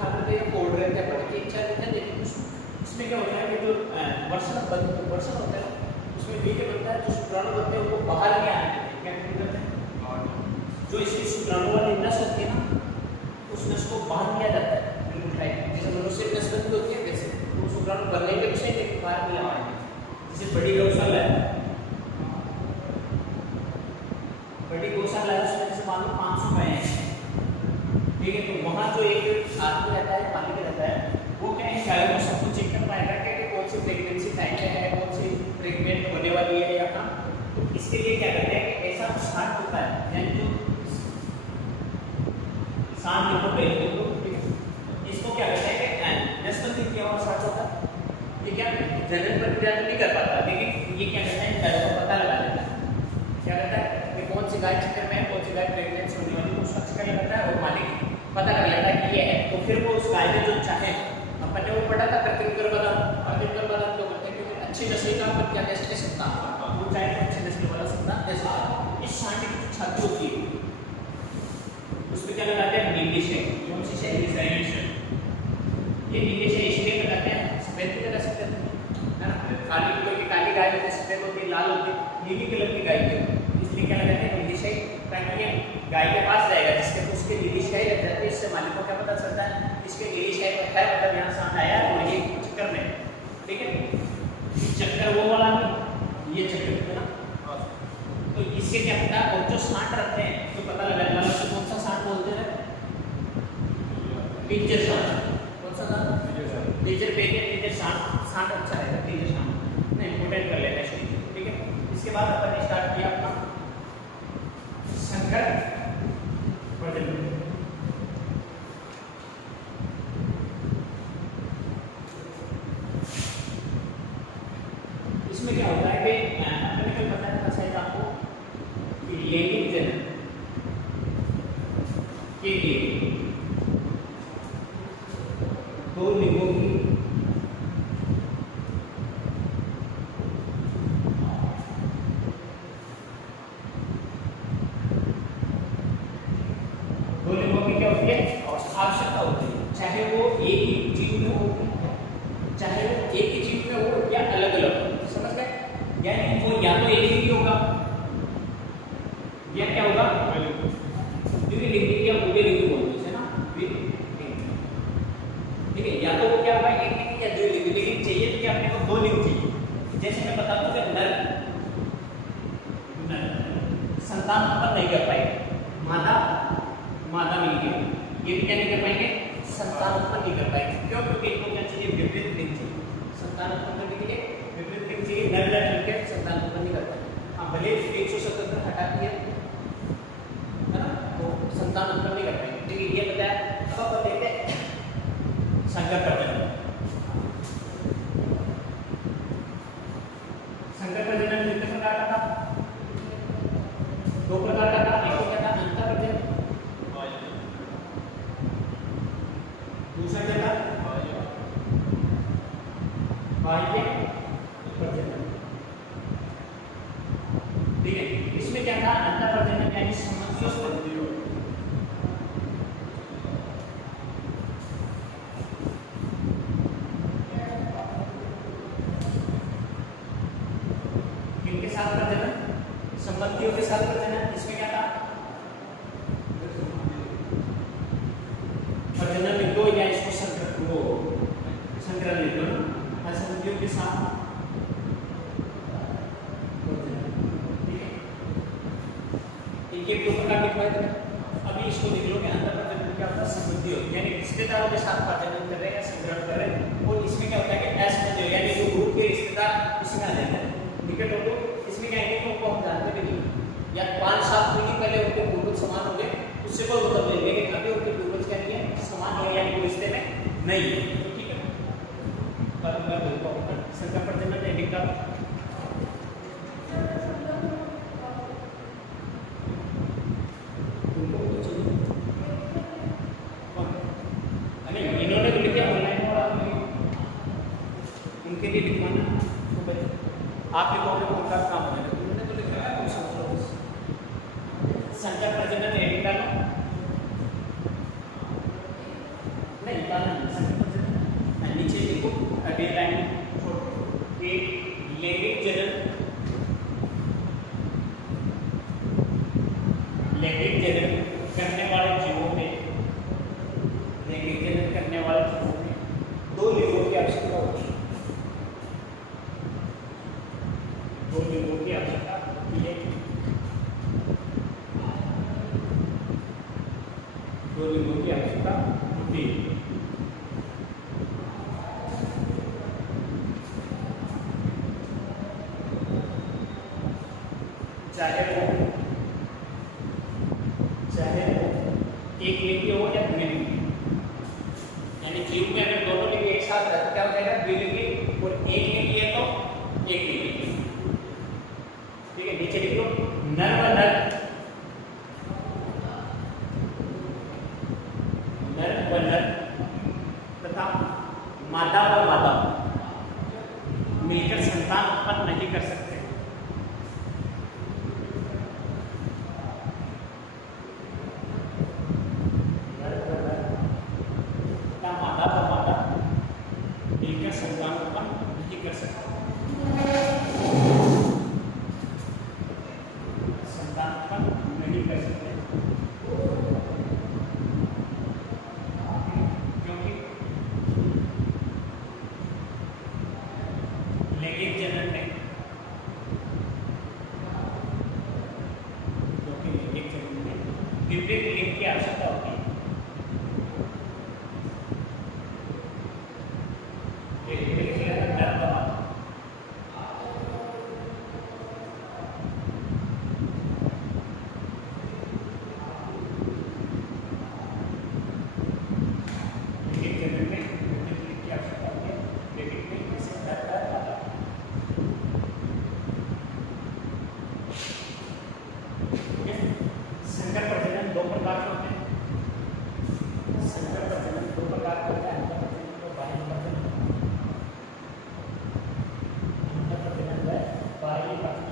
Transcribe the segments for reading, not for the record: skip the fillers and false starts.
खा रहे थे या फोड़ रहे थे, पढ़ने की इच्छा रहती है, लेकिन उसमें क्या होता है कि जो वर्षण होता है उसमें बी के बनता है, जो शुक्राणु बनते हैं वो बाहर नहीं आने देते, क्या करते हैं जो इसकी शुक्राणु वाली नस होती है ना, उस नस को बाहर किया जाता है, बिल्कुल राइट, जैसे मनुष्य की नस बंद होती है वैसे तो शुक्राणु बनने के विषय लेकिन बाहर नहीं आएंगे। जैसे बड़ी गौशाला है, बड़ी गौशाला है, उसमें जैसे मान लो 500 गायें हैं, ठीक है, तो वहाँ जो एक आदमी रहता है, मालिक रहता है, वो क्या है गायों को सब कुछ चेक कर पाएगा कि कौन सी प्रेगनेंसी टाइम है, कौन सी प्रेग्नेंट होने वाली है या ना, तो इसके लिए क्या करते हैं कि ऐसा स्टार्ट होता है, यानी जो सांड को पहले तो इसको क्या करते हैं कि नस्बंदी किया हुआ स्टार्ट होता है, ये क्या जनन प्रक्रिया तो नहीं कर पाता, लेकिन ये क्या करता है गायों का पता लगा लेता है, क्या करता है कि कौन सी गाय चक्कर में है, कौन सी गाय प्रेग्नेंट होने वाली है, उसका चक्कर लगाता है और मालिक पता कर लेता है कि ये है, तो फिर वो उस गाय में जो चाहे, अपन ने वो पढ़ा था कृत्रिम गर्भाधान तो करते हैं क्योंकि अच्छी नस्ल का अपन क्या दे सकता है, वो चाहे तो अच्छी नस्ल वाला संतान दे सकता है। इस सांड की जो छाती होती है उसमें क्या लगाते हैं नीली शय, कौन सी शय, ये नीली शय इसलिए लगाते हैं, सफेद भी लगा सकते हैं है ना, काली कोई की काली गाय होती है, सफेद होती है, लाल होती है, नीली कलर की गाय है, इसलिए क्या लगाते हैं नीली शय, ताकि ये गाय के पास जाएगा जिसके उसके नीली शय लग जाती है, इससे मालिक को क्या पता चलता है इसके नीली शय पर है, मतलब यहाँ सांड आया और ये चक्कर में, ठीक है, चक्कर वो वाला नहीं, ये चक्कर है ना, तो इससे क्या पता है, और जो सांड रखते हैं तो पता लगाने वाला से कौन सा सांड बोलते हैं, टीचर सांड, कौन सा सांड, टीचर पे टीचर सांड अच्छा है, टीचर सांड नहीं इंपोर्टेंट कर लेना है, ठीक है। इसके बाद अपन ने स्टार्ट किया अपना संकर प्रजनन, इसमें क्या होता है कि आपने कल बताया था शायद आपको कि लैंगिक जनन के लिए दो लिंगों की क्या होती है आवश्यकता होती है, चाहे वो एक ही जीव में हो, चाहे वो एक ही जीव में हो या अलग अलग, समझ गए, यानी वो या तो एक ही होगा या क्या होगा द्विलिंगी या उभयलिंगी बोलते हैं ना, ठीक है, या तो वो क्या होगा एक लिंग या द्विलिंगी, लेकिन चाहिए तो क्या अपने को दो लिंग चाहिए, जैसे मैं बता दूं कि नर संतान उत्पन्न नहीं कर पाएगा, मादा मिल गया, ये भी क्या नहीं कर पाएंगे, संतान उत्पन्न नहीं कर पाएंगे, क्यों, क्योंकि इनको क्या चाहिए विपरीत लिंग चाहिए, संतान उत्पन्न करने के लिए विपरीत लिंग चाहिए, नर नर मिलकर संतान उत्पन्न नहीं कर पाएंगे। हाँ भले 177 हटा दिया है ना, तो संतान उत्पन्न नहीं कर पाएंगे, लेकिन ये बताया अब अपन देखते हैं संकर प्रजनन। संकर प्रजनन कितने प्रकार का था, दो प्रकार का था, एक तो क्या था अंतर प्रजनन, दूसरा क्या था बाह्य प्रजनन, ठीक है, इसमें क्या था अंतर प्रजनन यानी संबंधियों किनके साथ प्रजनन, संबंधियों के साथ प्रजनन, इसमें क्या था प्रजनन लिंगो या इसको संकरण लिंगो ना, संबंधियों के साथ ठीक है, एक दो प्रकार दिखाए थे, अभी इसको देख लो कि अंतर प्रजनन क्या होता है, संबंधियों यानी रिश्तेदारों के साथ प्रजनन कर रहे हैं या संकरण कर रहे हैं, और इसमें क्या होता है कि असंबंधियों यानी जो ग्रुप के रिश्तेदार इसमें आ जाते हैं, निकट हो, तो इसमें क्या है उनको हम जानते भी नहीं, या 5-7 पीढ़ी पहले उनके पूर्वज समान हो गए, उससे कोई मतलब नहीं, लेकिन अभी उनके पूर्वज क्या नहीं है समान हो, यानी रिश्ते में नहीं है, ठीक है, संकर प्रजनन है लिखा इन्होंने तो लिखा ऑनलाइन, उनके लिए लिखवाना आप लिखोगे तो उनका काम होगा, उन्होंने तो लिखा है, तुम समझो संकर प्रजनन है लिखा नहीं लैंगिक जनन करने वाले जीवों में लैंगिक जनन करने वाले जीवों में दो लिंगों की आवश्यकता होती है। दो लिंगों की आवश्यकता होती है। दो लिंगों की आवश्यकता होती है। चाहे वो एक लिंगी हो या द्विलिंगी, यानी जीव में अगर दोनों लिंग एक साथ रहते क्या हो जाएगा, द्विलिंगी। और एक लिंगी है तो एक लिंगी। ठीक है, नीचे लिख लो नर व नर, नर व नर तथा मादा व मादा मिलकर संतान उत्पन्न नहीं कर सकते। लैंगिक जनन में विपरीत लिंग की आवश्यकता होती है। संकर प्रजनन दो प्रकार के होते हैं। संकर प्रजनन दो प्रकार के होता है, अंतर प्रजनन और बाह्य प्रजनन। अंतर प्रजनन व बाह्य प्रजनन।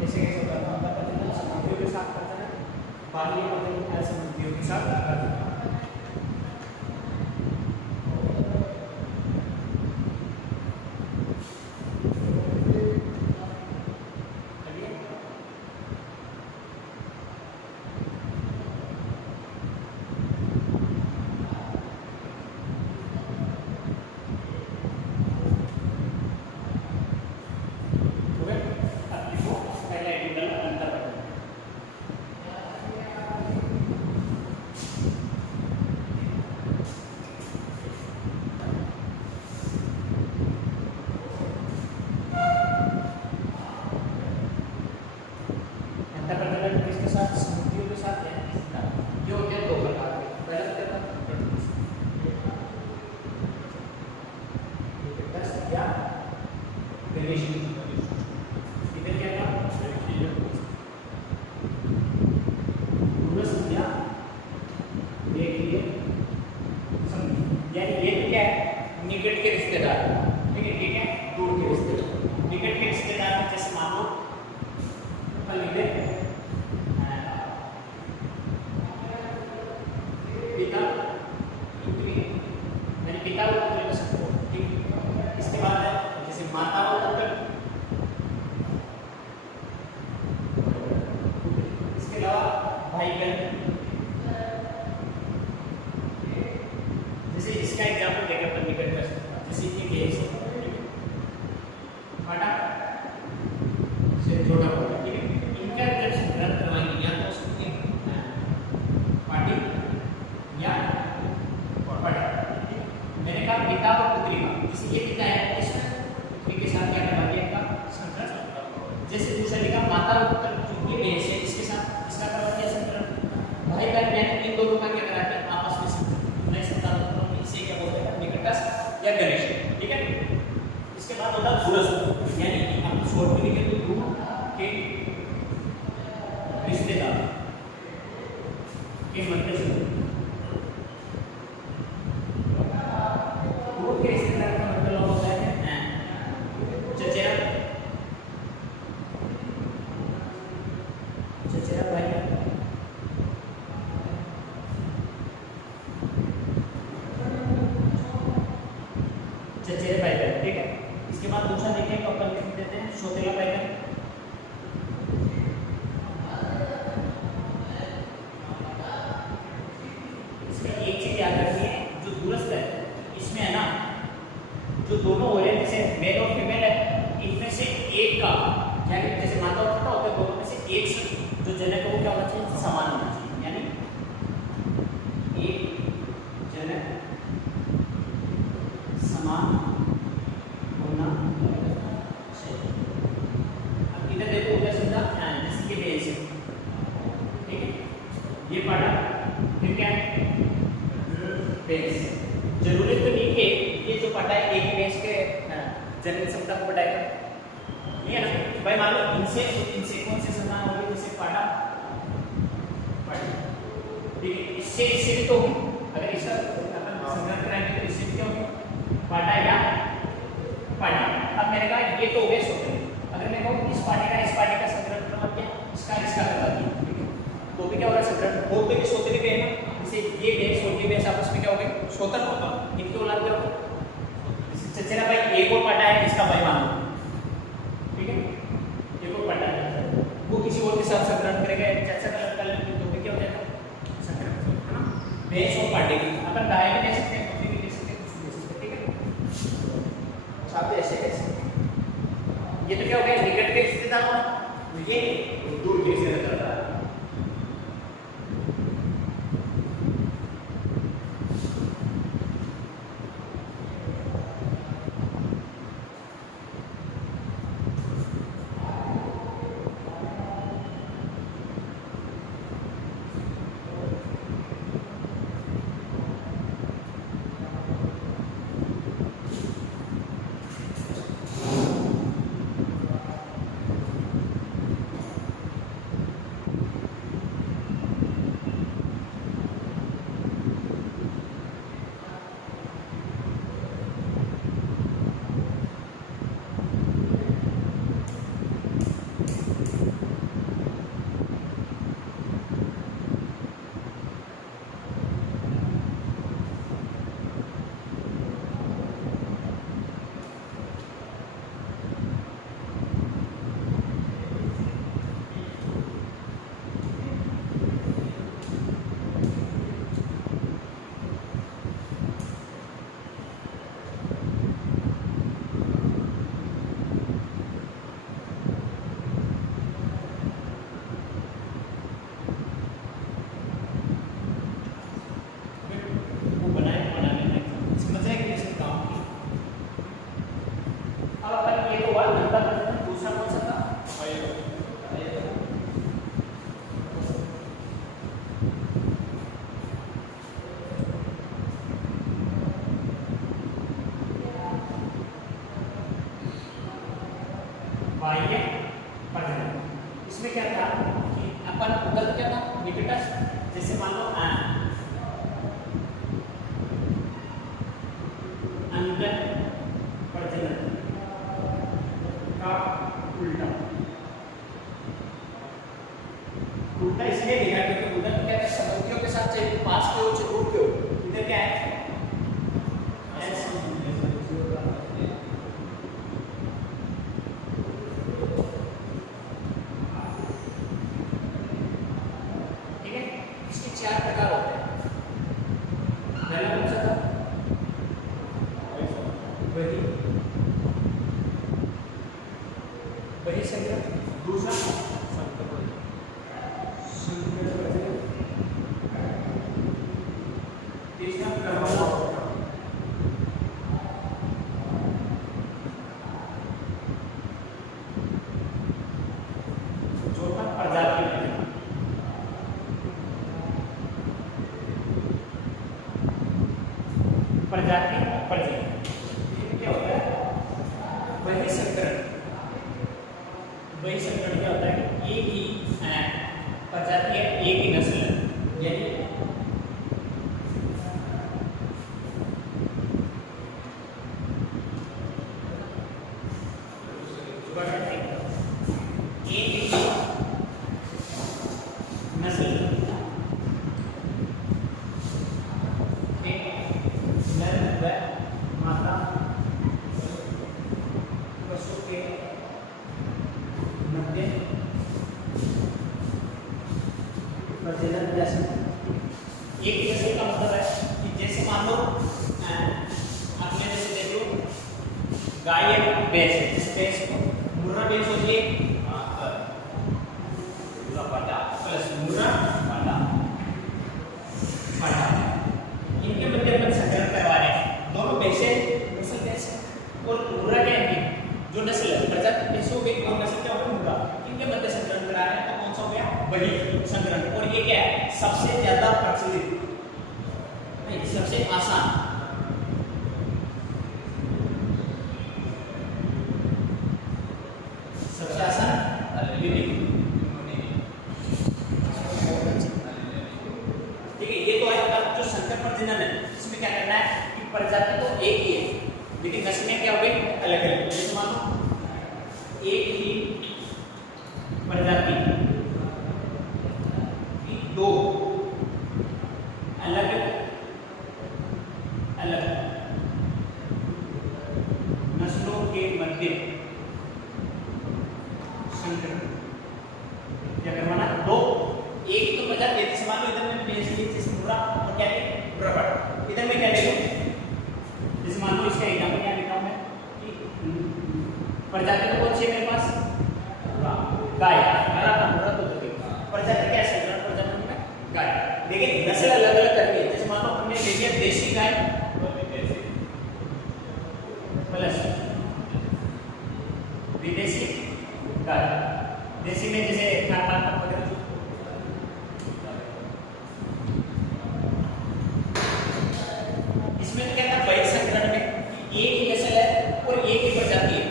जैसे कैसे होता है, अंतर प्रजनन समुद्रियों के साथ करता है, बाह्य प्रजनन असमुद्रियों के साथ करता है। निकट के रिश्तेदार, ठीक है, दूर के रिश्तेदार। निकट के रिश्तेदार में जैसे मान लो पिता पुत्री, यानी पिता और पुत्री का संबंध, ठीक। इसके बाद है जैसे माता और पुत्र, इसके अलावा भाई बहन। जैसे इसका एग्जाम्पल देकर अपन निकट कर सकते हैं, जैसे कि केस बड़ा से छोटा बड़ा, ठीक है। इनका जब संग्रह करवाएंगे या तो उसकी पार्टी या पढ़ा। मैंने कहा पिता और पुत्री का, जैसे ये पिता है इस पुत्री के साथ क्या करवा दिया, इनका संग्रह। जैसे दूसरा लिखा माता और पुत्र, जो ये बेस है इसके साथ इसका करवा दिया संग्रह। भाई बहन मैंने इन दोनों का क्या करा दिया, आपस में संग्रह। नए संतान इसे क्या बोलते हैं, निकटस्थ या घनिष्ठ, ठीक है। इसके बाद होता है दूरस्थ, यानी कि हम शॉर्ट में लिखे तो दूर के रिश्तेदार के मध्य से। दूर के रिश्तेदार का मतलब होता है चचेरे बैगन, ठीक है। इसके बाद दूसरा देखें तो अपन लिख देते हैं सोतेला बैगन। इसमें एक चीज याद रखनी है, जो दूरस्थ है इसमें है ना, जो दोनों हो रहे हैं जैसे मेल और फीमेल है, इनमें से एक का यानी जैसे माता और पिता होते हैं, दोनों में से एक से जो जनक है वो क्या होना चाहिए, समान होना चाहिए, यानी एक जनक समान होना चाहिए। अब इधर देखो उधर समझा, जैसे ये बेस है, ठीक है, ये पढ़ा, फिर क्या है बेस। जरूरत तो नहीं है ये जो पढ़ा है एक बेस के जनक क्षमता को बढ़ाएगा, ये ना भाई। मान लो इनसे कौन से समान होगी, जैसे पढ़ा पढ़ा, ठीक है। इससे भी तो अगर इसका अपन संग्रह कराएंगे तो इससे भी क्या होगी, पढ़ा या पढ़ा। अब मैंने कहा ये तो हो गए सोते, अगर मैं कहूँ इस पार्टी का संग्रह क्रम क्या, इसका करवा दिया, ठीक है, तो भी क्या हो रहा है संग्रह, बोलते भी सोते भी है ना, जैसे ये बेस और ये बेस आपस में क्या हो गए, सोतन होगा, इनके औलाद क्या होगा चचेरा भाई। एक और पढ़ा है इसका भाई मान लो, ठीक है, एक और पढ़ा है, वो किसी और के साथ संग्रहण करेगा, चाचा का लड़का लड़की, तो भी क्या हो जाएगा संग्रहण, है ना। बेस और पार्टी अपन गाय भी दे सकते हैं, बकरी भी दे सकते हैं, कुछ भी दे सकते हैं, ठीक है। साथ ऐसे ऐसे ये तो क्या हो गया निकट के रिश्तेदार होना, ये दूर के रिश्तेदार। बाह्य प्रजनन, इसमें क्या था कि अपन उधर क्या था निकटस्थ, जैसे मान लो अंगन प्रजनन का उल्टा, उल्टा इसलिए लिखा क्योंकि उधर क्या है संबंधियों के साथ चाहे पास के हो चाहे दूर के हो, इधर क्या है चार प्रकार होते हैं। पहला कौन सा था, वही संग्रह, दूसरा तीसरा चौथा प्रजाति, प्रजाति प्रजनन क्या होता है, वही संकरण क्या होता है कि एक ही प्रजाति है, एक ही नस्ल है, यानी एक ही नस्ल, नर व गाय एक भैंस है, इस भैंस को मुर्रा भैंस होती है पटा प्लस मुर्रा पटा पटा, इनके मध्य अपन संकलन करवा रहे हैं। दोनों भैंसे नस्ल भैंस और मुर्रा क्या है जो नस्ल है प्रजाति भैंसों की और नस्ल क्या होगा मुर्रा, इनके मध्य संकलन करा रहे हैं। तो कौन सा हो गया वही संकलन, और ये क्या है सबसे ज्यादा प्रचलित सबसे आसान ठीक है। ये तो है जो संकर प्रजनन है, इसमें क्या करना है कि प्रजाति तो एक ही है लेकिन नस्लें क्या हो गई अलग अलग। जैसे मान लो एक ही प्रजाति की दो अलग अलग नस्लों के मध्य संकर क्या करवाना, दो एक तो प्रजाति है। जैसे मान लो इधर में भैंस ली जैसे मुर्रा और क्या है मुर्रा, इधर में क्या ले लो, जैसे मान लो इसका एग्जांपल क्या लिखा हूं मैं कि प्रजाति तो कौन सी है मेरे पास गाय, मुर्रा तो प्रजाति क्या है प्रजाति में गाय, लेकिन नस्ल अलग अलग करनी है। जैसे मान लो हमने ले लिया देसी गाय प्लस विदेशी गाय, देसी में जैसे खानपान वगैरह, इसमें तो क्या था वही संकरण में एक ही नस्ल है और एक ही प्रजाति है,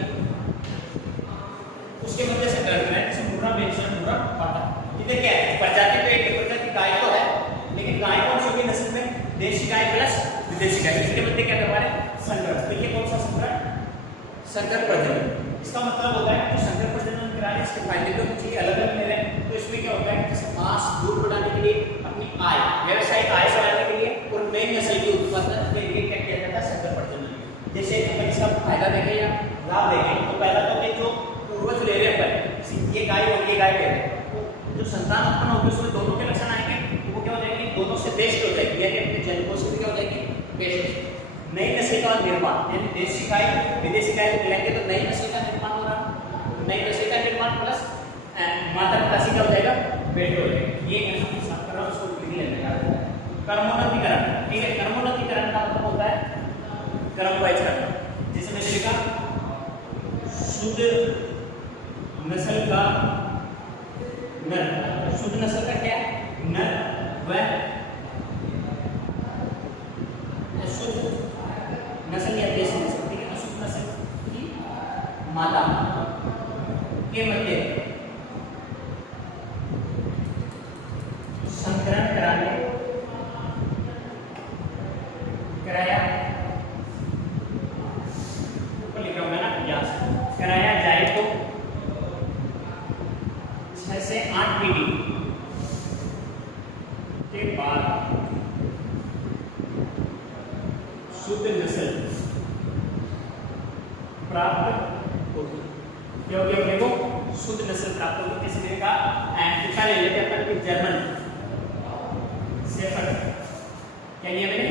उसके मध्य संकरण में जैसे मुर्रा भैंस मुर्रा पाटा। इधर क्या है प्रजाति तो एक ही प्रजाति गाय तो है, लेकिन गाय कौन सी होगी नस्ल में देशी गाय प्लस विदेशी गाय, इसके मध्य क्या करवा रहे संकरण। देखिए कौन सा संकरण संकर प्रजनन। इसका मतलब होता है जो संकर प्रजनन करा रहे हैं इसके फायदे तो कुछ अलग अलग ले रहे हैं। तो इसमें क्या होता है जैसे मांस दूध बढ़ाने के लिए, अपनी आय व्यवसायिक आय बढ़ाने के लिए और नई नस्ल के उत्पादन के लिए क्या किया जाता है संकर प्रजनन। जैसे अपन इसका फायदा देखें या लाभ देखें तो पहला तो कि जो पूर्वज ले रहे हैं ये गाय और ये गाय ले रहे हैं, तो जो संतान उत्पन्न होगी उसमें दोनों के लक्षण आएंगे, तो वो क्या हो जाएगी दोनों से बेस्ट हो जाएगी, यानी अपने जन्मों से भी क्या हो जाएगी बेस्ट। नई नस्ल का निर्माण, यानी देशी गाय विदेशी गाय लेंगे तो नई नस्ल का निर्माण हो रहा, नई नस्ल का निर्माण प्लस माता पिता का हो जाएगा बेट हो जाएगा। ये कर्म उसको लिख लेने का कर्मोन्नतिकरण। ठीक है, कर्मोन्नतिकरण का मतलब होता है कर्म वाइज करना। जैसे मैंने लिखा शुद्ध नस्ल का नर, शुद्ध नस्ल का क्या है नर व अशुद्ध नस्ल या देशी नस्ल, ठीक है, अशुद्ध नस्ल की माता के मध्य संकरण कराया ऊपर लिखा हुआ है ना यहाँ कराया जाए तो 6 से 8 पीढ़ी के बाद शुद्ध नस्ल प्राप्त होगी, क्योंकि अपने को शुद्ध नस्ल प्राप्त होगी। इसलिए का एंटिका ले लेते हैं अपन जर्मन शेफर्ड, क्या लिया मैंने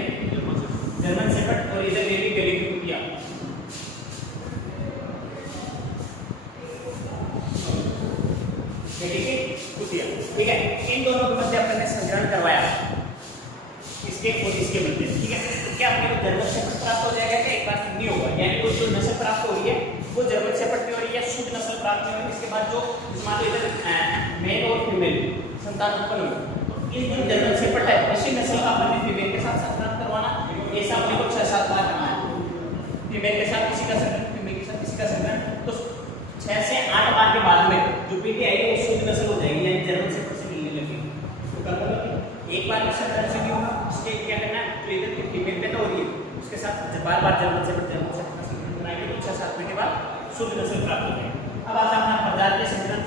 जर्मन शेफर्ड, और इधर ले ली गली की कुतिया। ठीक है, इन दोनों के मध्य अपन ने संकरण करवाया इसके और इसके मध्य। ठीक है, तो क्या अपने को जर्मन शेफर्ड प्राप्त हो जाएगा क्या? एक बार नहीं होगा, यानी वो जो नस्ल प्राप्त हो रही है वो जर्मन शेफर्ड की हो रही है, शुद्ध नस्ल प्राप्त नहीं हो रही। इसके बाद जो मान लो इधर मेल और फीमेल संतान उत्पन्न हुई, तो इस जो जर्मन शेफर्ड है इसी नस्ल का अपने फीमेल के साथ संतान करवाना, ऐसा अपने को 6-7 बार करना है। फीमेल के साथ किसी का संकरण, फीमेल के साथ किसी का संकरण, तो 6 से 8 बार के बाद में जो पीढ़ी आएगी वो शुद्ध नस्ल हो जाएगी, यानी जर्मन शेफर्ड से मिलने लगेगी। तो क्या करोगे एक बार में संकरण से नहीं होगा, उसके क्या करना है तो इधर की फीमेल पे तो हो रही है उसके साथ बार बार जर्मन शेफर्ड का संकरण कराएंगे तो 6-7 महीने के बाद शुद्ध नस्ल प्राप्त हो जाएगी। अब आता है अपना प्रजातीय संकरण।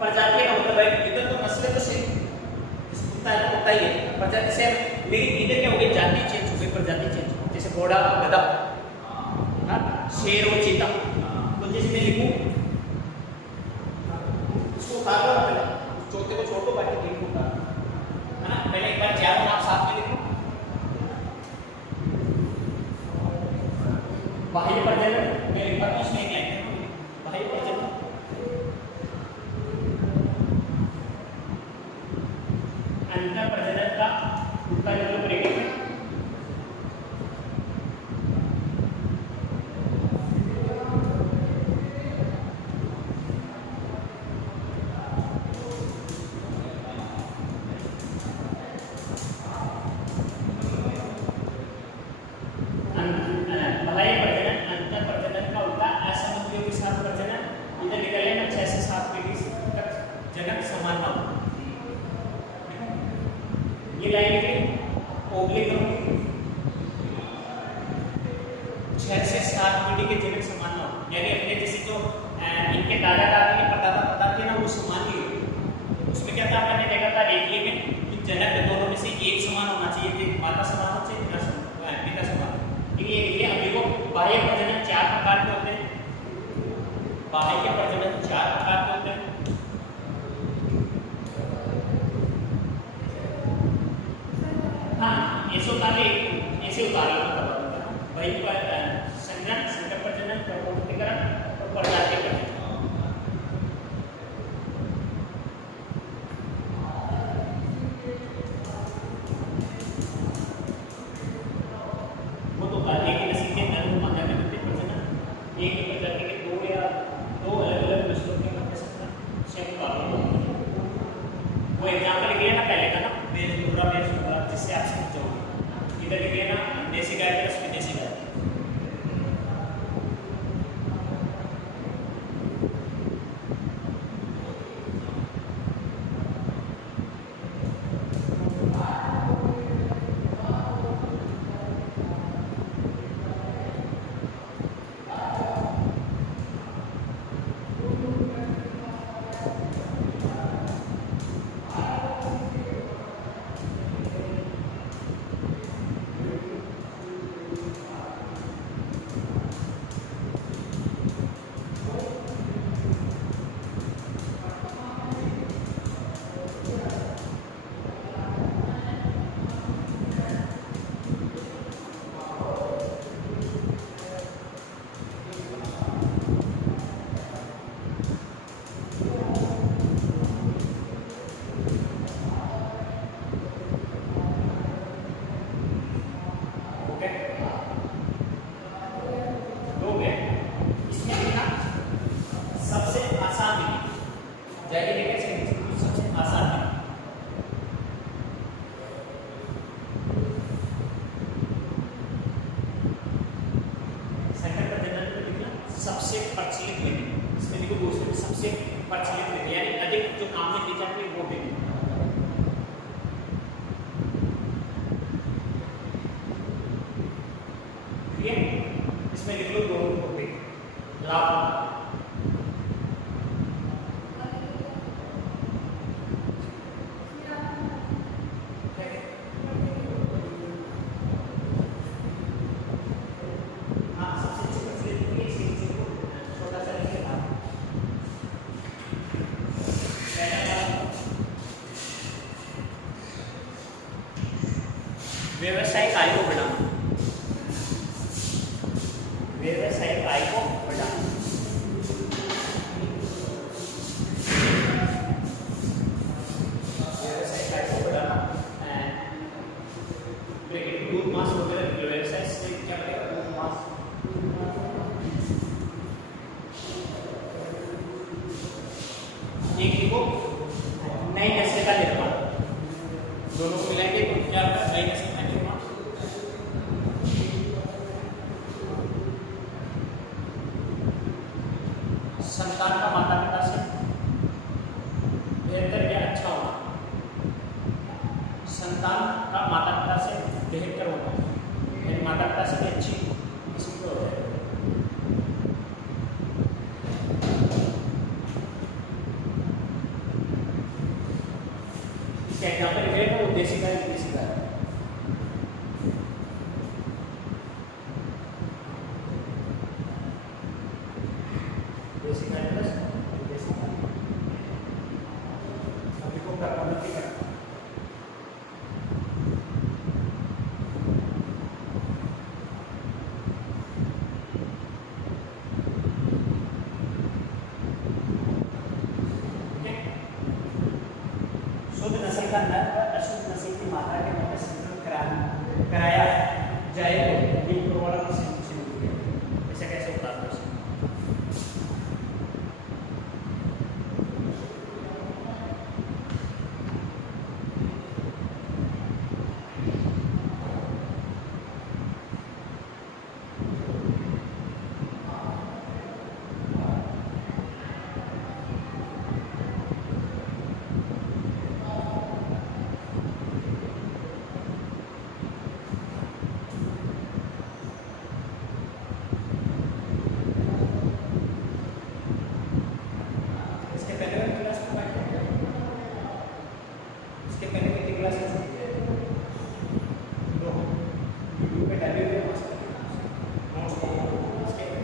प्रजातीय का मतलब है इधर तो नस्ल तो सेम कुत्ता है तो कुत्ता ही है, प्रजाति सेम, लेकिन इधर क्या हो गई जाति चेंज हो गई, प्रजाति चेंज हो गई। जैसे घोड़ा गधा, शेर और चीता, तो जैसे मैं लिखूं इसको उतार लो पहले, चौथे को छोड़ दो बाकी तीन को उतार, है ना। पहले एक बार चारों नाम साथ में लिखो, बाह्य प्रजनन मैं लिखा था उसमें एक लाइन है बाह्य प्रजनन अंतर प्रजनन का उल्टा मतलब ब्रैकेट में बाह्य प्रजनन अंतर प्रजनन का उल्टा असममितियों के साथ प्रजनन इधर निकलने में 6 से 7 पीढ़ी तक जनक समान ना हो। ये लाइन लिखी ओब्लिक करूंगी 6 से 7 पीढ़ी के जनक समान ना हो, यानी अपने जैसे जो इनके दादा दादी के परदादा परदादी ना वो समान ही हो। उसमें क्या था मैंने देखा था रेखीय में कि जनक दोनों में से एक समान होना चाहिए, माता समान होना चाहिए पिता समान। ये देखिए हम देखो बाह्य प्रजनन 4 प्रकार के होते हैं, बाह्य प्रजनन 4 प्रकार के होते हैं। हाँ ऐसे उतारे वही पर संकरण संकर प्रजनन प्रवर्तिकरण और प्रजातीय प्रजनन। वो तो एक ही नस्ल के नर मादा के मध्य प्रजनन, एक ही प्रजाति के दो अलग अलग नस्लों के मध्य संकरण वो एग्जाम्पल लिख लिया ना पहले का ना मेष दूसरा जिससे आप समझ जाओगे। इधर लिख लिया ना देसी गाय प्लस विदेशी गाय। सबसे प्रचलित विधि, इसमें देखो दोस्तों सबसे प्रचलित विधि यानी अधिक जो काम में ली जाती है वो विधि। ठीक है, इसमें लिख लो दोनों होते लाभ। व्यवसायिक आय को बढ़ाना, व्यवसायिक आय को बढ़ाना। व्यवसायिक आय को बढ़ाना दूध मांस वगैरह व्यवसाय से क्या करेगा दूध मांस। एक को नई नस्ल का निर्माण, दोनों को मिलाएंगे तो क्या होगा नई नस्ल का निर्माण। संतान का माता पिता से बेहतर या अच्छा होना, संतान का माता पिता से बेहतर होना यानी माता पिता से भी अच्छी किस्म की हो जाए। इसका एग्जाम्पल है वो देसी गाय विदेशी गाय। देसी गाय प्लस विदेशी गाय सभी को प्रभावित करता है।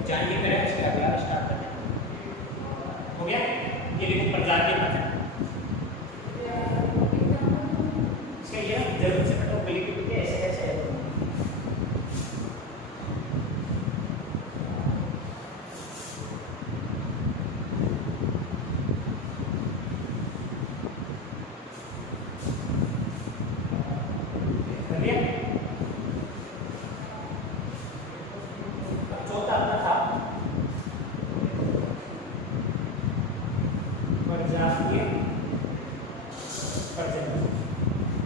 जान ये करें उसके अगला स्टार्ट करते हैं। हो गया? ये देखो प्रजाति पता इसका ये जरूर से पता गली के पीछे ऐसे ऐसे है। चौथा अपना था प्रजातीय प्रजनन।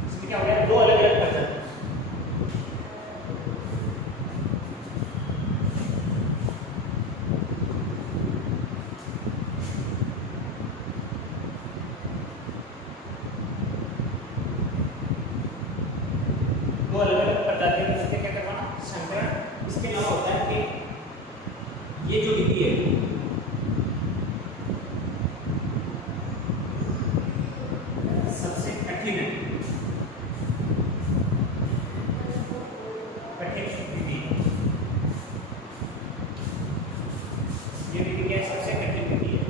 इसमें क्या हो गया? दो अलग अलग प्रजनन। दो अलग अलग प्रजातियों के साथ क्या करवाना? संकरण। इसके अलावा होता है कि ये जो विधि है सबसे कठिन है। कठिन विधि ये विधि क्या है? सबसे कठिन विधि है।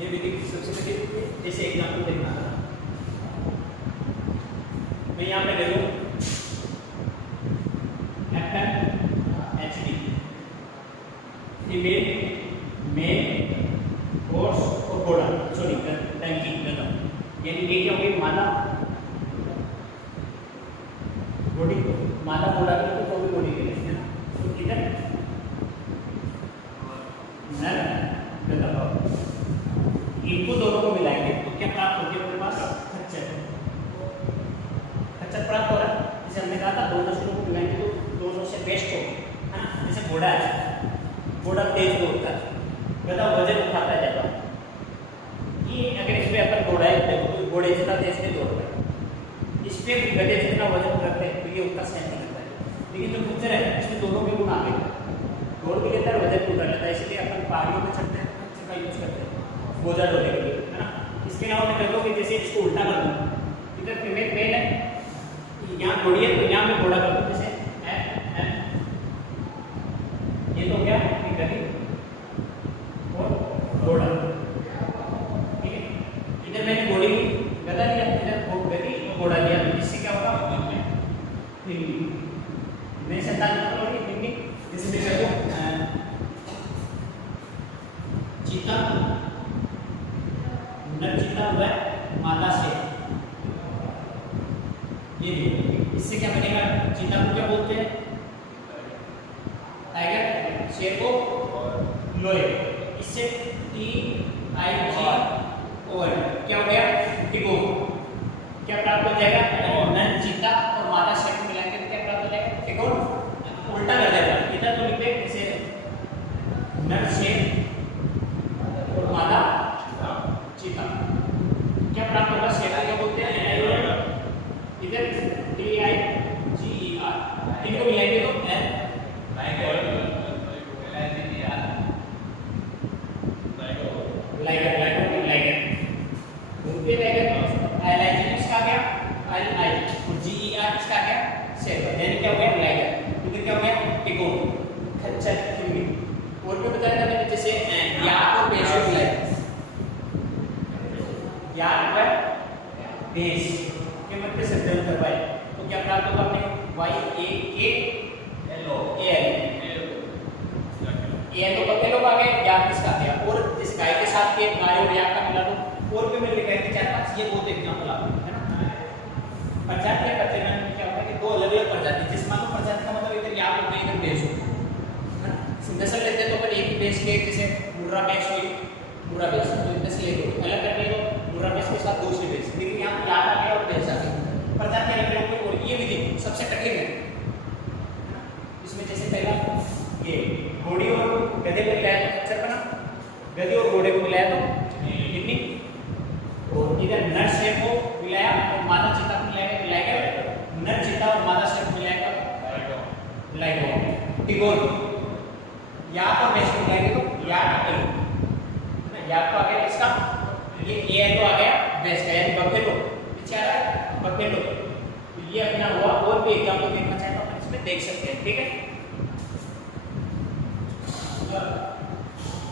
ये विधि सबसे कठिन विधि है। जैसे एग्जाम्पल देखना मैं यहाँ पे ले लूँ FMHD फीमेल मेल horse और घोड़ा सॉरी टंकी गधा यानी ये क्या हो गई? मादा बॉडी मादा घोड़ा की तो भी बॉडी के लिए है ना। तो इधर नर गधा इनको दोनों को मिलाएंगे तो क्या प्राप्त होगी अपने पास? खच्चर। खच्चर प्राप्त हो रहा है। जैसे हमने कहा था दोनों नस्लों को मिलाएंगे तो दोनों से बेस्ट होगी है ना। जैसे घोड़ा है, घोड़ा तेज दौड़ता है, गधा वजन उठाता है ज्यादा। ये अगर इसमें अपन घोड़ा है देखो तो घोड़े जितना तेज नहीं दौड़ता है, इस पे गधे जितना वजन रखते हैं तो ये उतना सहन नहीं करता है। लेकिन जो खच्चर है इसमें दोनों के गुण आ गए, दौड़ भी लेता है वजन भी उठा लेता है। इसलिए अपन पहाड़ियों में चढ़ते हैं खच्चर का यूज करते हैं बोझा ढोने के लिए है ना। इसके अलावा मैं कर दूँ कि जैसे इसको उल्टा कर दूँ, इधर फीमेल मेल है, यहाँ घोड़ी है तो यहाँ मैं घोड़ा कर दूँ जैसे FM ये तो क्या गधी और घोड़ा ठीक है। इधर मैंने घोड़ी गधा लिया, इधर गधी और घोड़ा लिया, इससे क्या होगा? हिंदी मैं संतान हिंदी जैसे मैं कर दूँ चीता नर चीता हुआ है मादा से ये देखो इससे क्या बनेगा? चीता को क्या बोलते हैं? टाइगर। शेर को लोयन। इससे TIGON क्या हो गया? टिगोर। क्या प्राप्त हो जाएगा? नर चीता और मादा शेर को मिलाकर क्या प्राप्त हो जाएगा? टिगोर। उल्टा कर देगा इधर तो लिखते हैं जैसे नर शेर और मादा चीता क्या प्राप्त होगा? शेर को क्या बोलते हैं? इधर TIGER इनको मिलाएंगे तो टाइगर उनके LIG इसका क्या? LI और GER इसका क्या? शेर। यानी क्या हो गया? लाइगर। इधर क्या हो गया? टिगोर खच्चर हिंदी। और भी बताया था मैंने जैसे याक और भैंस को मिलाया, याक और भैंस के मध्य संतुलन करवाए तो क्या प्राप्त होगा? अपने YAKAL तो पक्के लोग आ गए, याक किसका गया? और जिस गाय के साथ के गाय और याक का मिला दो और भी मिल लिखा है कि 4-5 ये बहुत एग्जांपल आपको है ना। प्रजाति प्रजनन में क्या होता है कि दो अलग अलग प्रजाति, जिस मान लो प्रजाति का मतलब इधर याक हो गई इधर भैंस हो है ना। नस्ल लेते हैं तो अपन एक ही भैंस के जैसे मुर्रा भैंस हुई मुर्रा भैंस तो नस्ल ले लो अलग करने दो मुर्रा भैंस के साथ दूसरी भैंस, लेकिन यहाँ याक आ गया और भैंस आ गई प्रजाति अलग अलग हुई। और ये विधि सबसे कठिन है। इसमें जैसे पहला ये घोड़ी और गधे को मिलाया तो खच्चर बना, गधे और घोड़े को मिलाया तो हिंदी, और इधर नर शेर को मिलाया और मादा चीता को मिलाया तो लाइगर, नर चीता और मादा शेर को मिलाया तो लाइगोन। टिगोर यहाँ पर भैंस को मिलाएंगे तो याक आ गया, याक तो आ गया इसका, ये तो आ गया भैंस का यानी परफेक्ट होगा। तो ये अपना हुआ, और भी एग्जाम्पल देखना चाहे तो अपन इसमें देख सकते हैं, ठीक है।